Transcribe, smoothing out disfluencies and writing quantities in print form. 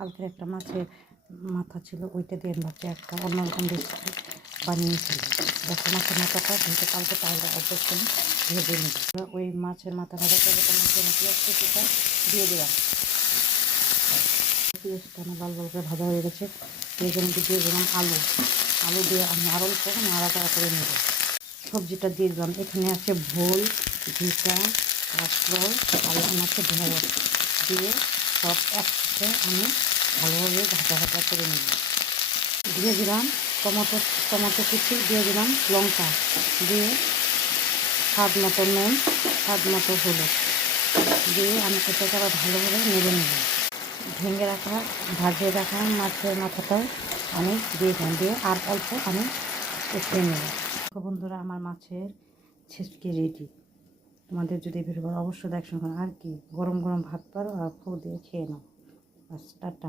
কালকের একটা মাছের মাথা ছিল, ওইটা দিয়ে ভাবছি একটা অন্যরকম রেসিপি বানিয়েছিল। দেখো মাছের মাথাটা যেহেতু কালকে তাহলে অবশ্যই ভেজে নিই। ওই মাছের মাথা ভাজা করে পেঁয়াজ কুচিটা দিয়ে দিলাম। পেঁয়াজটা আমার লাল লাল করে ভাজা হয়ে গেছে। পেঁয়াজের মধ্যে দিয়ে দিলাম আলু দিয়ে আমি আরও অল্প নাড়াচাড়া করে নেব। সবজিটা দিয়ে দিলাম। এখানে আছে ভোল, ভিটা, কাঁকরোল আর এখানে আছে ঢেঁড়স দিয়ে সব একসাথে আমি ভালোভাবে ভাজা করে নেব। দিয়ে দিলাম টমেটো কুচি, দিয়ে দিলাম লঙ্কা, দিয়ে স্বাদ মতো নুন, স্বাদ মতো হলুদ দিয়ে আমি এটাকে আবার ভালোভাবে নেড়ে নেব। ভাজিয়ে রাখা মাছের মাথাটাও আমি দিয়ে দিলাম, দিয়ে আর অল্প আমি কষিয়ে নেব। বন্ধুরা, আমার মাছের ছেঁচকি রেডি। তোমাদের যদি ভিডিও ভালো অবশ্যই দেখো। আর কি গরম গরম ভাত পারো আর ফু দিয়ে খেয়ে নাও। বাস টাটা।